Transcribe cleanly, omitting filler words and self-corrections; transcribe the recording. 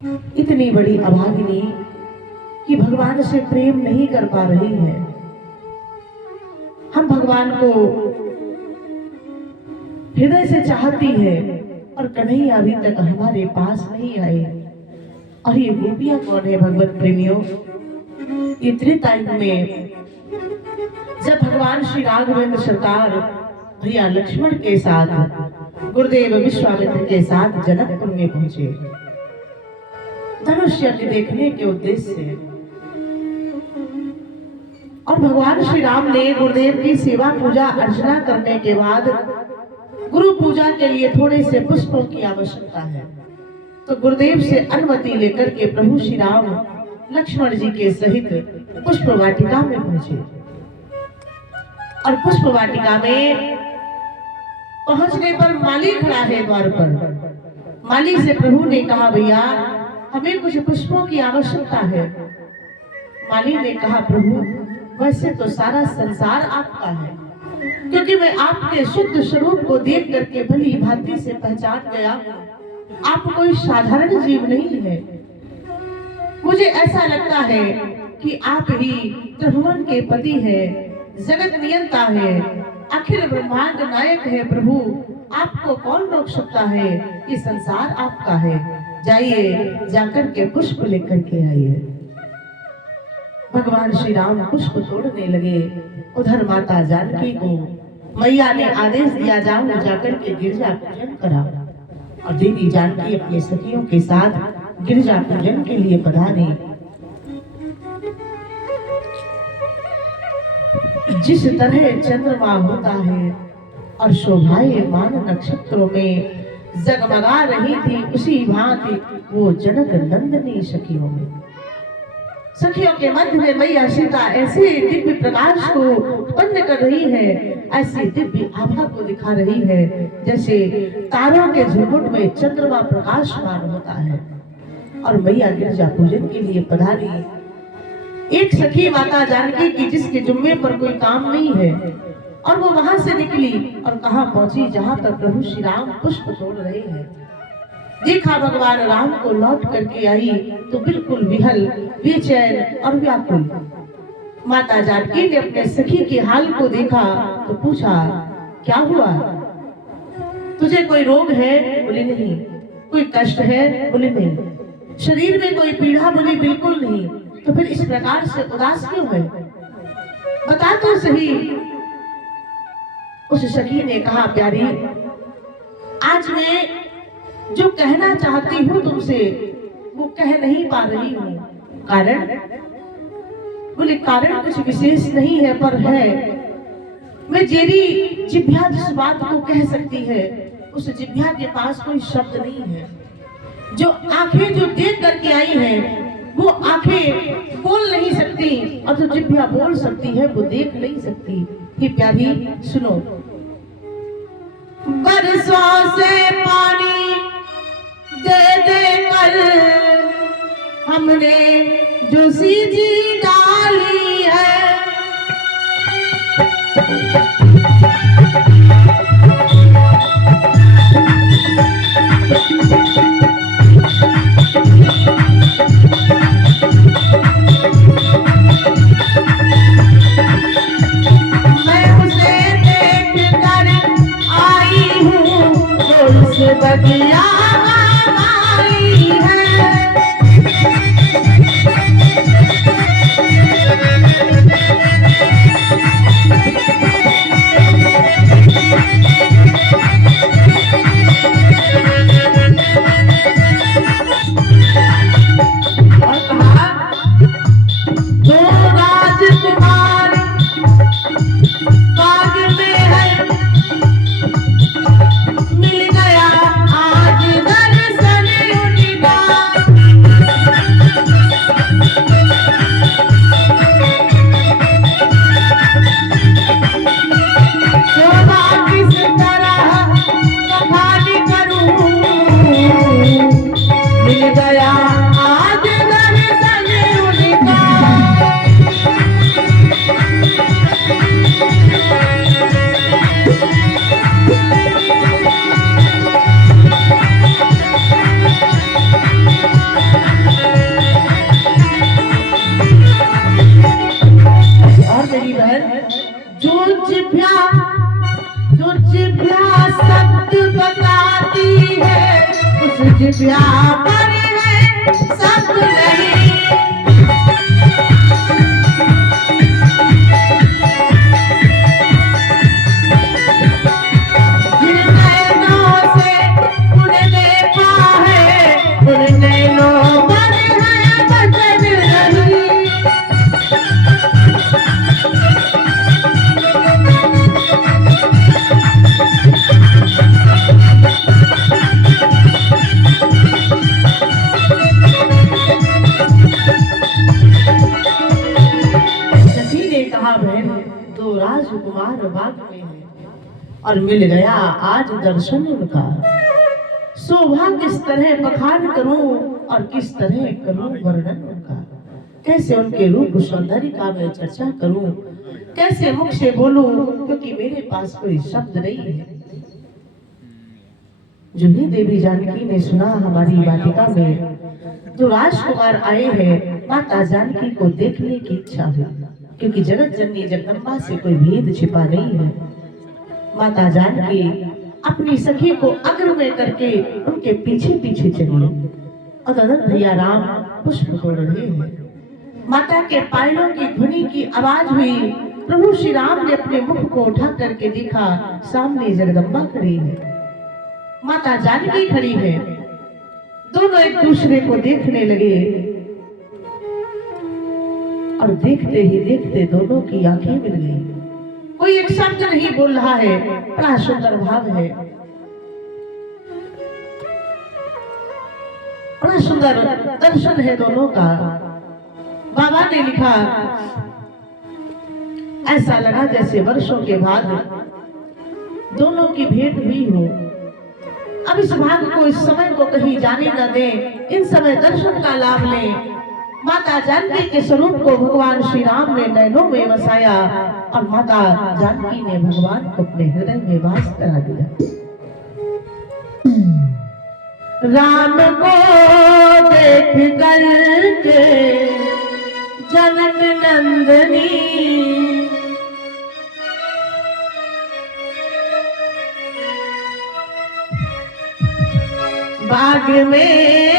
इतनी बड़ी अभागिनी कि भगवान से प्रेम नहीं कर पा रही है। हम भगवान को हृदय से चाहती है और कन्हैया अभी तक हमारे पास नहीं आए। और ये गोपियां कौन है भगवत प्रेमियों? ये त्रेता युग में जब भगवान श्री राघवेंद्र सरकार भैया लक्ष्मण के साथ गुरुदेव विश्वामित्र के साथ जनकपुर में पहुंचे धनुष यज्ञ देखने के उद्देश्य से। और भगवान श्री राम ने गुरुदेव की सेवा पूजा अर्चना करने के बाद गुरु पूजा के लिए थोड़े से पुष्पों की आवश्यकता है, तो गुरुदेव से अनुमति लेकर के प्रभु श्री राम लक्ष्मण जी के सहित पुष्प वाटिका में पहुंचे। और पुष्प वाटिका में पहुंचने पर माली खड़ा है द्वार पर। माली से प्रभु ने कहा, भैया हमें कुछ पुष्पों की आवश्यकता है। माली ने कहा, प्रभु वैसे तो सारा संसार आपका है, क्योंकि मैं आपके शुद्ध स्वरूप को देख करके भली भांति से पहचान गया आप कोई साधारण जीव नहीं है। मुझे ऐसा लगता है कि आप ही त्रिभुवन के पति है, जगत नियंता है, अखिल ब्रह्मांड नायक है। प्रभु आपको कौन रोक सकता है? ये संसार आपका है। जाइए जाकर के पुष्प लेकर के आइए। भगवान श्री राम पुष्प तोड़ने लगे। उधर माता जानकी को मैया ने आदेश दिया, जाओ जाकर के गिरजा पूजन करा। और देवी जानकी अपने सखियों के साथ गिरजा पूजन के लिए पधारी। जिस तरह चंद्रमा होता है और शोभायमान नक्षत्रों में जगमगा रही थी, उसी भांति वो जनक नंदनी सखियों में, सखियों के मध्य में मैया सीता ऐसे दिव्य प्रकाश को उत्पन्न कर रही है, ऐसी दिव्य आभा को दिखा रही है जैसे तारों के झुरमुट में चंद्रमा प्रकाशमान होता है। और मैया गिरजा पूजन के लिए पधारी। एक सखी माता जानकी की जिसके जुम्मे पर कोई काम नहीं है, और वो वहां से निकली और कहां पहुंची, जहां पर प्रभु श्री राम पुष्प तोड़ रहे हैं। देखा भगवान राम को लौट करके आई तो बिल्कुल विहल, बेचैन और व्याकुल। माता जानकी ने अपने सखी के हाल को देखा तो पूछा, क्या हुआ? तुझे कोई रोग है? बोली नहीं। कोई कष्ट है? बोली नहीं। शरीर में कोई पीड़ा? बोली बिल्कुल नहीं। तो फिर इस प्रकार से उदास क्यों है? बता तो सही। उस सखी ने कहा, प्यारी आज मैं जो कहना चाहती हूँ तुमसे वो कह नहीं पा रही हूँ। कारण? बोले कारण कुछ विशेष नहीं है, पर है मैं जेरी जिभ्या जिस बात को कह सकती है उस जिभ्या के पास कोई शब्द नहीं है। जो आंखें जो देख करके आई हैं वो आंखें बोल नहीं सकती, और जो जिभ्या बोल सकती है वो देख नहीं सकती। ये प्यारी सुनो, बरसों से पानी दे दे कर हमने जो सीधी डाली है, मैं उसे देख कर आई हूँ जो उस बगिया आई है। दिव्या पर है सब नहीं। जिन नैनों से उन्हें देखा है, उन नैनों पर है बचन नहीं। सखी ने कहा बहन, दो राजकुमार बाग में हैं और मिल गया आज दर्शन उनका। शोभा किस तरह बखान करूं और किस तरह करूं वर्णन उनका। कैसे उनके रूप सौंदर्य का मैं चर्चा करूं, कैसे मुख से बोलूं, क्योंकि मेरे पास कोई शब्द नहीं है। जो ही देवी जानकी ने सुना हमारी वाटिका में दो राजकुमार आए हैं, माता जानकी को देखने की इच्छा हुई, क्योंकि जगत जननी जगदम्बा से कोई भेद छिपा नहीं है। माता जानकी अपनी सखी को अग्र में करके उनके पीछे पीछे चली और तदन भैया राम पुष्प तोड़ रहे हैं। माता के पायलों की ध्वनि की आवाज हुई। प्रभु श्री राम ने अपने मुख को उठा करके देखा, सामने जगदम्बा खड़ी है, माता जानकी खड़ी है। दोनों एक दूसरे को देखने लगे और देखते ही देखते दोनों की आंखें मिल गई। कोई एक शब्द नहीं बोल रहा है, बड़ा सुंदर भाव है, बड़ा सुंदर दर्शन है दोनों का। बाबा ने लिखा, ऐसा लगा जैसे वर्षों के बाद दोनों की भेंट हुई हो। अब इस भाग्य को, इस समय को कहीं जाने न दें, इन समय दर्शन का लाभ लें। माता जानकी के स्वरूप को भगवान श्री राम ने नैनों में बसाया और माता जानकी ने भगवान को अपने हृदय में वास करा दिया। राम को देख करके जनक नंदनी बाग में